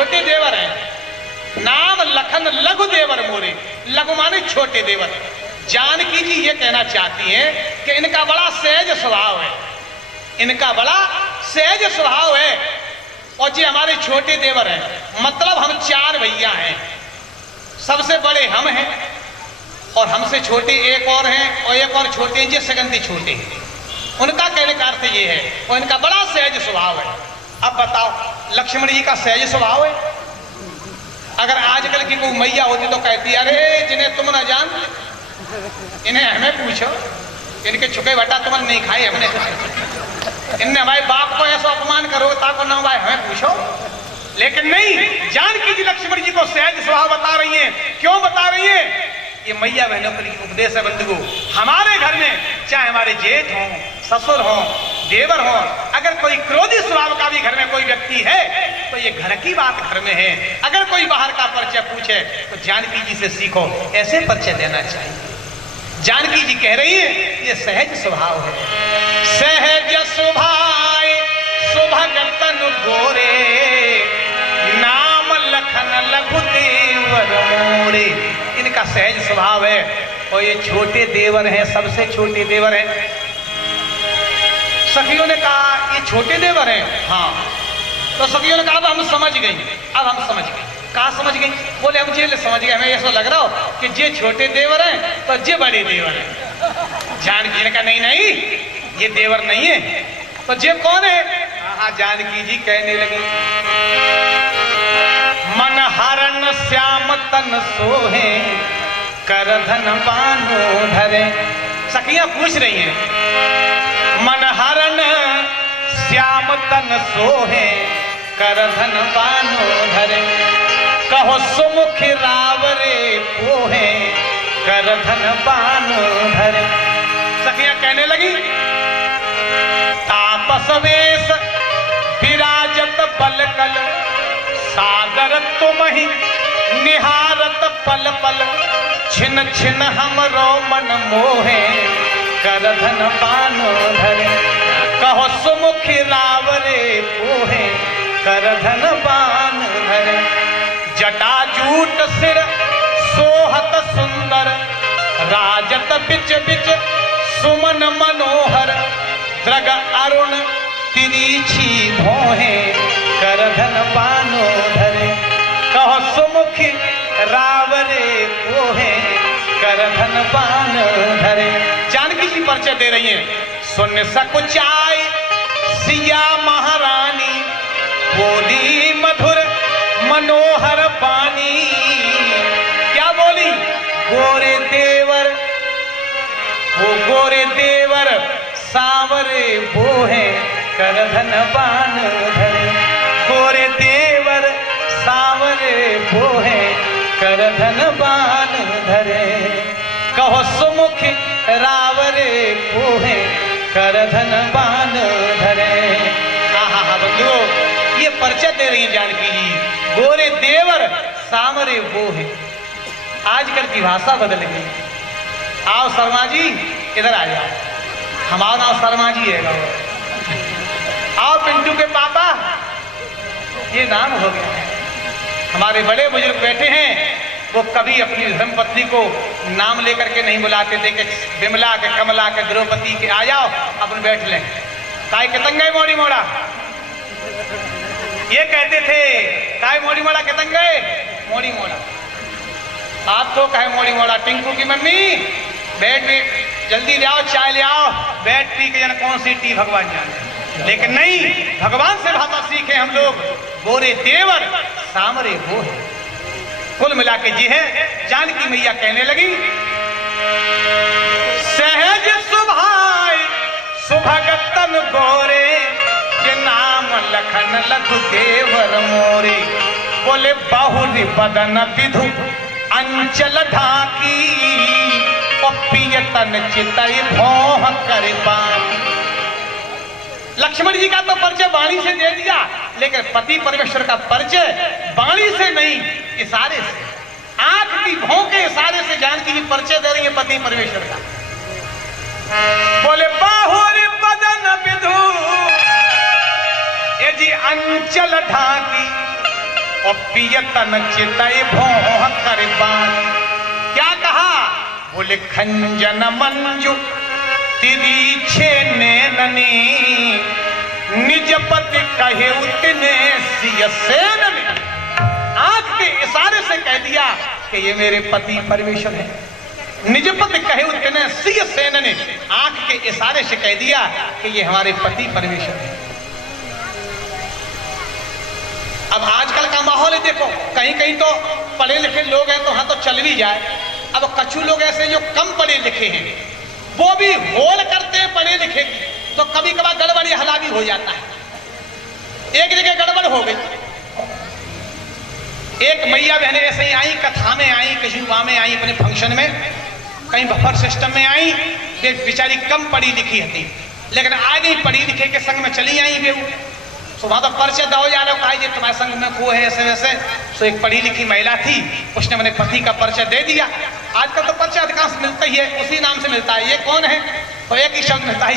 छोटे देवर हैं, नाम लखन लघु देवर मोरे। लघु माने छोटे देवर। जानकी जी ये कहना चाहती हैं कि इनका बड़ा सहज स्वभाव है, इनका बड़ा सहज स्वभाव है। और जी हमारे छोटे देवर हैं, मतलब हम 4 भैया हैं, सबसे बड़े हम हैं और हमसे छोटे एक और हैं और एक और छोटे हैं, जी सगंती छोटे हैं। उनका कहने का अर्थ ये है, और इनका बड़ा सहज स्वभाव है। अब बताओ, लक्ष्मण जी का सहज स्वभाव है। अगर आजकल की कोई मैया होती तो कहती अरे जिन्हें तुम ना जान, इन्हें हमें पूछो, इनके छुके भट्टा तुमने नहीं खाए, हमने खाए। इनने हमारे बाप को ऐसा अपमान करो ताको ना भाई हमें पूछो। लेकिन नहीं, जानकी जी लक्ष्मण जी को सहज स्वभाव बता रही हैं। क्यों बता रही हैं? ये मैया बहनों के लिए उपदेश है बंधुओं। हमारे घर में चाहे हमारे जेठ हों, ससुर हों, देवर हों, अगर कोई क्रोधी स्वभाव का भी घर में कोई व्यक्ति है तो ये घर की बात घर में है। अगर कोई बाहर का परिचय पूछे तो जानकी जी से सीखो, ऐसे परिचय देना चाहिए। जानकी जी कह रही है ये सहज स्वभाव है। सहज स्वभाव सुभगतन गोरे, नाम लखन लघु देवर मोरे। इनका सहज स्वभाव है और ये छोटे देवर हैं, सबसे छोटे देवर हैं। सखियों ने कहा ये छोटे देवर हैं? हाँ। तो सखियों ने कहा अब हम समझ गए, अब हम समझ गए। कहा समझ गई? बोले हम जेल समझ गए, हमें ऐसा लग रहा हो कि जे छोटे देवर हैं तो जे बड़े देवर हैं। जानकी ने कहा नहीं नहीं, ये देवर नहीं है। तो जे कौन है? हाँ, जानकी जी कहने लगी मन हरण श्याम तन सोहे, कर धन बानो धरे। सखियां पूछ रही हैं मन हरण श्याम तन सोहे, कर धन बानो धरे। कहो सुमुख रावरे पोहे, कर धन बानो धरे। सखियां कहने लगी तापस वेश विराजत बलकल, सागर तुम ही निहारत पल पल, छिन छिन हमरो मन मोहे, कर धन बानो धरे। कहो सुमुख रावरे पोहे, कर धन बान धरे। जटा जूट सिर सोहत सुंदर, राजत बिच बिच सुमन मनोहर, द्रग अरुण तिरीछी भोहे, कर धन बानो धरे। कहो सुमुखी रावरे पोहे, कर धन बान धरे। जानकी जी परिचय दे रही हैं। सुन सकुचाई सिया महारानी, बोली मधुर मनोहर बानी। क्या बोली? गोरे देवर, वो गोरे देवर सावरे बोहे, कर धन बान धरे। गोरे देवर सावरे बोहे, कर धन बान धरे। कहो सुमुख रावरे पोहे, कर धन बान धरे। हाँ बंधुओं, ये परिचय दे रही है जानकी जी। गोरे देवर सावरे बोहे। आजकल की भाषा बदल गई। आओ शर्मा जी इधर आ जाओ, हमारा नाम शर्मा जी है। आओ पिंटू के पापा, ये नाम हो गया है। हमारे बड़े बुजुर्ग बैठे हैं, वो कभी अपनी धर्मपत्नी को नाम लेकर के नहीं बुलाते थे कि विमला के, कमला के, द्रौपदी के। आ जाओ अपन बैठ लें। काय कितंग गए मोड़ी मोड़ा, ये कहते थे काय मोड़ी मोड़ा कितंग गए मोड़ी मोड़ा। आप तो कहे मोड़ी मोड़ा। टिंकू की मम्मी बैठ भी जल्दी ले आओ, चाय ले आओ, बैठ पी के जाना कौन सी टी भगवान जाने। लेकिन नहीं, भगवान से भाषा सीखे हम लोग। गोरे देवर सामरे वो है। कुल मिला के जी है। जानकी मैया कहने लगी सहज सुभाय सुभगतन गोरे, के नाम लखन लघु देवर मोरे। बोले बहुरी बदन विधु अंचल ढाकी, पियतन चितई भोह कर बानी। लक्ष्मण जी का तो परिचय वाणी से दे दिया, लेकिन पति परमेश्वर का परिचय वाणी से नहीं, इशारे से, आंख की भौं के इशारे से जानकी जी परिचय दे रही है पति परमेश्वर का। बोले बाहुरी बदन विधु ये जी अंचल ढाकी, और पियतन चितई भोह कर बान। क्या कहा? बोले खंजन मंजू तिरीछे नैननी निज पति कहे उतने सिय सेन ने। आंख के इशारे से कह दिया कि ये मेरे पति परमेश्वर है। निज पति कहे उतने सिय सेन ने, आंख के इशारे से कह दिया कि ये हमारे पति परमेश्वर है। अब आजकल का माहौल है, देखो कहीं कहीं तो पढ़े लिखे लोग हैं तो हाँ तो चल भी जाए। अब कछु लोग ऐसे जो कम पढ़े लिखे हैं वो भी होल करते हैं पढ़े लिखे की, तो कभी कभार गड़बड़ी हलावी हो जाता है। एक जगह गड़बड़ हो गई, एक मैया बहने ऐसे ही आई, कथा में आई, किसी गाँव में आई, अपने फंक्शन में, कहीं बफर सिस्टम में आई। बेचारी कम पढ़ी लिखी थी लेकिन आ गई पढ़ी लिखे के संग में चली आई बेहू। सुबह तो परिचय दो जा रहे हो, कहा तुम्हारे संग में को है ऐसे वैसे। तो एक पढ़ी लिखी महिला थी, उसने अपने पति का परिचय दे दिया। आजकल तो परिचय अधिकांश मिलता ही है, उसी नाम से मिलता है। ये कौन है? तो एक ही शब्द मिलता है,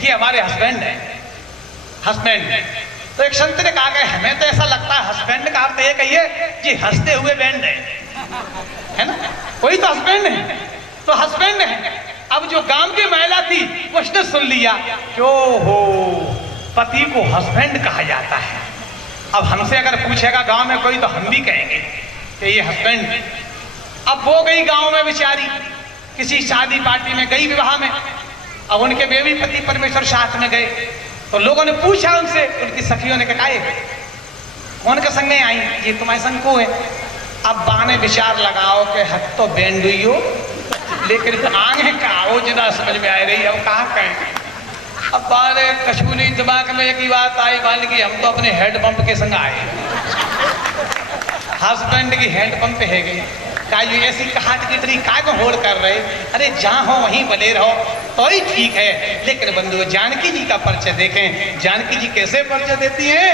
ये हमारे हस्बैंड है, हस्बैंड। तो एक संत ने कहा कि हमें तो ऐसा लगता है हस्बैंड का अर्थ ये कहिए कि हंसते हुए बैंड है ना, कोई तो हस्बैंड है, तो हस्बैंड है। अब जो गांव की महिला थी उसने सुन लिया क्यों हो पति को हस्बैंड कहा जाता है। अब हमसे अगर पूछेगा गांव में कोई तो हम भी कहेंगे कि ये हस्बैंड। अब वो गई गांव में बेचारी, किसी शादी पार्टी में गई, विवाह में। अब उनके बेबी पति परमेश्वर साथ में गए तो लोगों ने पूछा उनसे, उनकी सखियों ने कहा कौन के संग आई? ये तुम्हारे संग को है। अब बाने विचार लगाओ कि हक तो बैंड हुई हो लेकिन आगे का वो जिदा समझ में आ रही है, अब कहाँ कहें। अब बारे कशूनी दिमाग में एक ही बात आई, मान की हम तो अपने हेड पंप के संग आए, हस्बैंड की हेड पंप है गई। ये ऐसी कहाट की तरी काय को होड़ कर रहे? अरे जहाँ हो वहीं बने रहो तो ही ठीक है। लेकिन बंधु जानकी जी का परिचय देखें, जानकी जी कैसे परिचय देती हैं।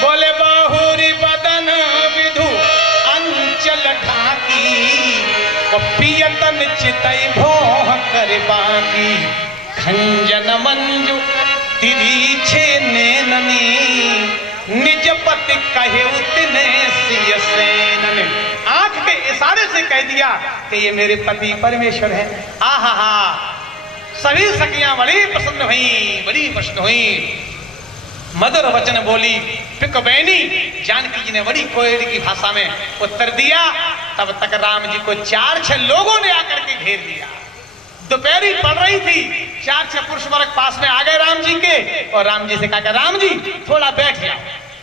बोले बाहुरी बदन विधु अंचल ढाकी पियतन चितई भोह कर बाकी खंजन मंजू तिरीछे नैननी निज पति कहे उतने सिय सेन ने। आंख के इशारे से कह दिया कि ये मेरे पति परमेश्वर है। आहा हा, सभी सखियां बड़ी पसंद हुई, बड़ी प्रसन्न हुई, मधुर वचन बोली। पिक बहनी जानकी जी ने बड़ी कोयली की भाषा में उत्तर दिया। तब तक राम जी को 4-6 लोगों ने आकर के घेर लिया। दोपहरी पड़ रही थी, 4-6 पुरुष वर्ग पास में आ गए राम जी के और राम जी से कहा राम जी थोड़ा बैठ जाओ,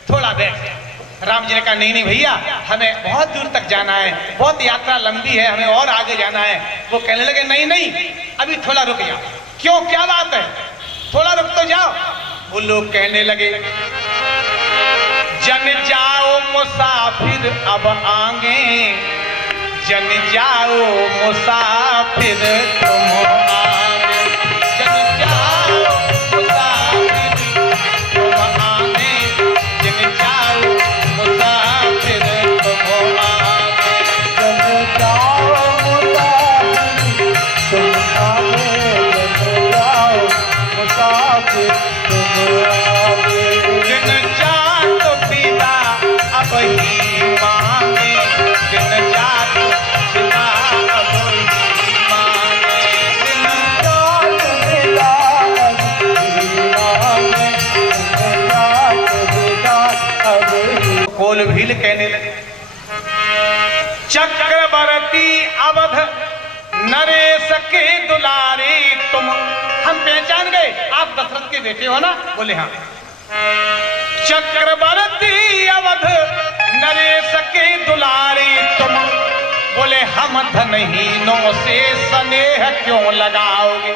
थोड़ा बैठ जाओ। राम जी ने कहा नहीं नहीं भैया, हमें बहुत दूर तक जाना है, बहुत यात्रा लंबी है, हमें और आगे जाना है। वो कहने लगे नहीं नहीं अभी थोड़ा रुक जाओ। क्यों, क्या बात है? थोड़ा रुक तो जाओ। वो लोग कहने लगे जन जाओ मुसाफिर अब आगे, जन जाओ मुसाफिर तुम आगे, जन जाओ मुसाफिर तुम आगे, जन जाओ मुसाफिर तुम आगे, जन जाओ मुसाफिर तुम आगे, जन जाओ मुसाफिर तुम आगे, जन जात पिता अब ही मांगे, जन जात कोल भील कहने लगे चक्रवर्ती अवध नरेश के दुलारे तुम। हम पहचान गए आप दशरथ के बेटे हो ना? बोले हाँ। चक्रवर्ती अवध नरेश के दुलारे तुम, बोले हम धनहीनों से स्नेह क्यों लगाओगे?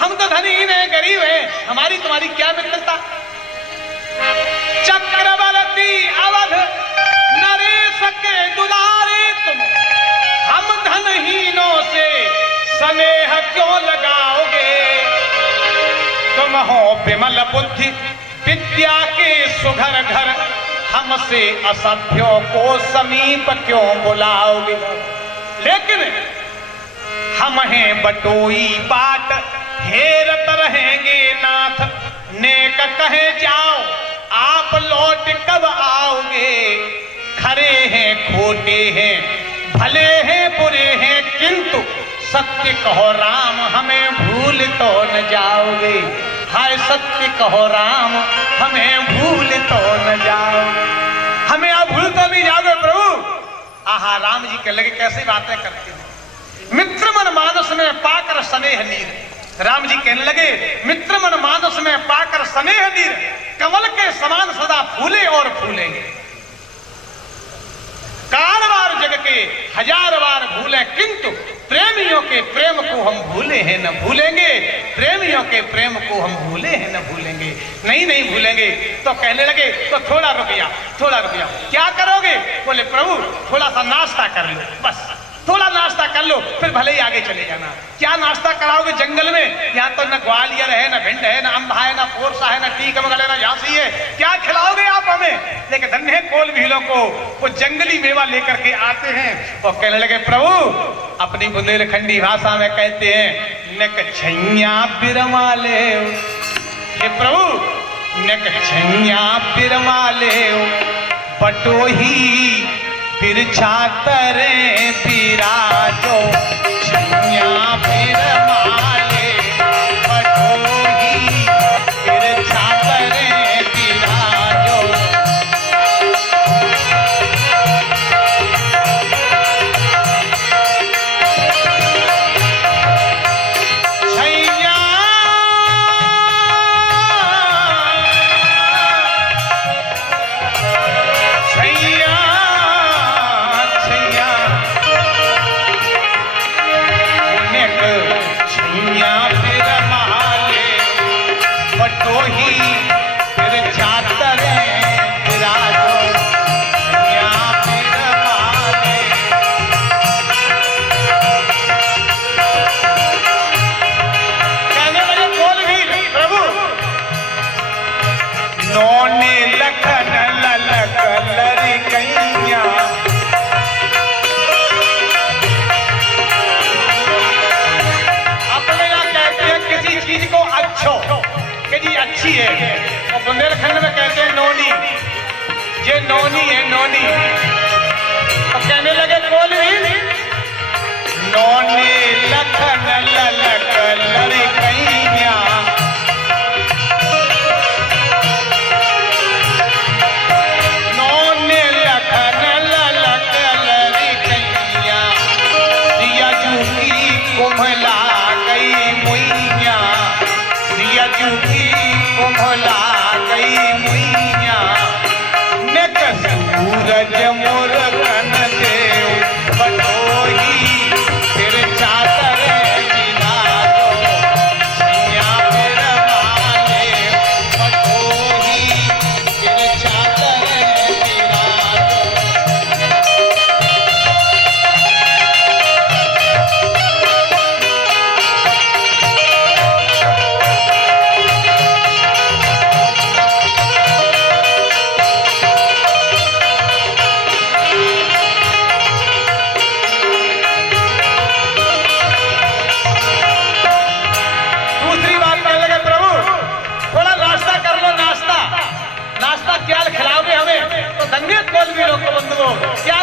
हम तो धनहीन हैं, गरीब हैं, हमारी तुम्हारी क्या मित्रता? चक्रवर्ती अवध नरेश के दुलारे तुम, हम धनहीनों से स्नेह क्यों लगाओगे? तुम हो विमल बुद्धि विद्या के सुघर घर, हमसे असभ्यों को समीप क्यों बुलाओगे? लेकिन हम हैं बटोई बाट हेरत रहेंगे नाथ, नेक कहे जाओ आप लौट कब आओगे? छोटे हैं, भले हैं बुरे हैं, किंतु सत्य कहो राम हमें भूल तो न जाओगे। हाय सत्य कहो राम हमें भूल तो न जाओ, हमें आप भूल तो नहीं जाओगे प्रभु। आहा, राम जी के लगे कैसी बातें करते हैं। मित्र मन मानस में पाकर स्नेह नीर। राम जी कहने लगे मित्र मन मानस में पाकर स्नेह नीर, कमल के समान सदा फूले और फूलेंगे। काल बार जग के हजार बार भूले, किंतु प्रेमियों के प्रेम को हम भूले हैं न भूलेंगे। प्रेमियों के प्रेम को हम भूले हैं न भूलेंगे, नहीं भूलेंगे। तो कहने लगे तो थोड़ा रुक जा, क्या करोगे? बोले प्रभु थोड़ा सा नाश्ता कर लो, बस थोड़ा नाश्ता कर लो, फिर भले ही आगे चले जाना। क्या नाश्ता कराओगे जंगल में? यहाँ तो न ग्वालियर है, न भिंड है, न अम्बा है, न पोरसा है, न टीकमगढ़ है, न झांसी है। क्या खिलाओगे आप हमें? लेकिन धन्य है कोल भीलों को, वो जंगली मेवा लेकर के आते हैं और कहने लगे प्रभु, अपनी बुंदेलखंडी भाषा में कहते हैं नक छैया बिरमाले। ये प्रभु नक छैया बिरमाले बटोही फिर छातरे बिराजो, छैया बिरमाले बटोही फिर छातरे बिराजो। छैया छैया अच्छी है, और बुंदेलखंड में कहते हैं नोनी, ये नोनी है नोनी। तो कहने लगे बोल भी नोनी लखन ललक लड़कैया, नोनी लखन ललक लड़कैया, सिया झुकी कुम्हला गई मुइया, सिया झुकी कुम्हला गई मुइया, नेक सूरज मुर्गन देव बटोही फिर चादर बिराजो, छैया बिरमाले बटोही फिर चादर बिराजो। क्या